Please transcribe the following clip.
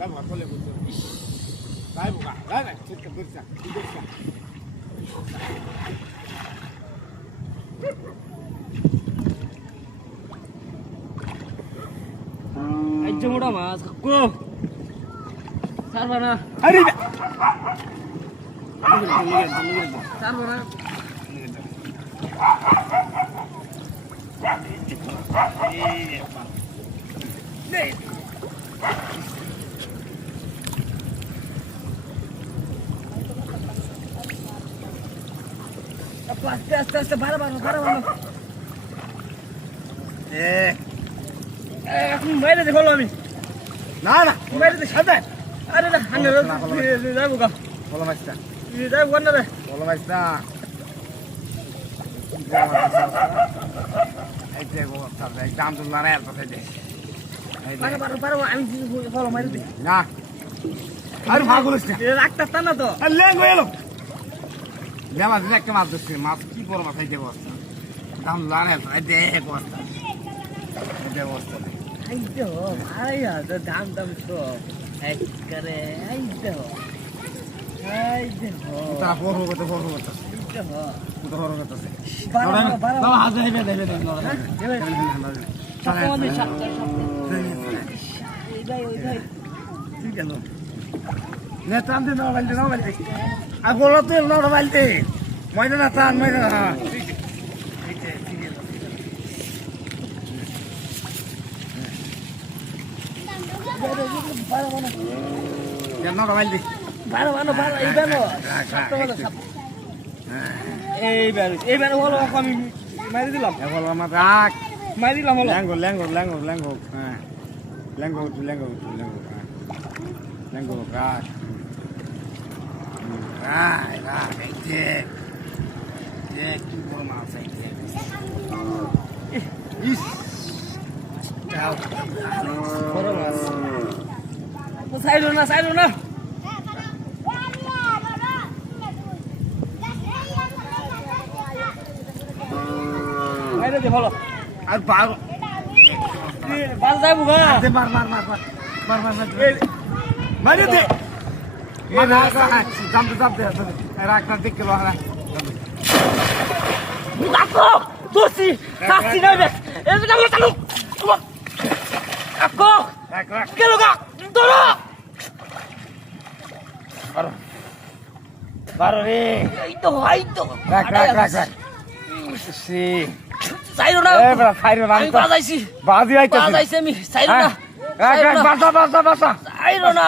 ব্যবহার করলে বুঝতে তাই বোকা তাই না ঠিক করছা ঠিক করছা এই যে মোটা মাছ কো সারবানা আরে সারবানা আস্তে আস্তে আস্তে বারো এখন বাইরে দেখো আমি না না বাইরে দেখ সাদা আরে না হাঙ্গে যাবো গা বলো মাছটা যাবো না রে বলো মাছটা এই যে গোটা একদম তো লড়াই আর কথা দে পারো আমি ফলো মারি দিই না আর ভাগলিস না রাখতা না তো আর লেগ হয়ে এলো মাছ একটা মাছ ধরছে মাছ কি বড় মাছ এই যে অবস্থা দাম লড়াই এই যে অবস্থা এই যে অবস্থা এই তো ভাই তো দাম তো এক করে এই তো তা বড় কথা তো বড় কথা বাবা হাত দেবে ঠিক আছে নেতাম দিন না বলতে আর বলো তো না বলতে ময়দান টান ময়দান হ্যাঁ এইবার হলো আমি মারি দিলাম আমার রাখ মারি দিলাম হলো ল্যাঙ্গো হ্যাঁ ল্যাঙ্গো রাখ রাখ এই যে কি বড় মাছ এই যে ইস বড় মাছ সাইডো না মাইরে দে ভালো আর বার বাল যাইবো গা মার মারি দে এ না জাম দে রাখ না দেখ লো হারা আকো দোসি সাসি না বে এ না চালু আকো রাখ কেলো গা তোরা বারো রে এই তো রাখ সি সাইরো না এ বড় সাইরো না আমি বাজাইছি বাজি আইতাছি বাজাইছি আমি সাইরো না রাখ বাসা সাইরো না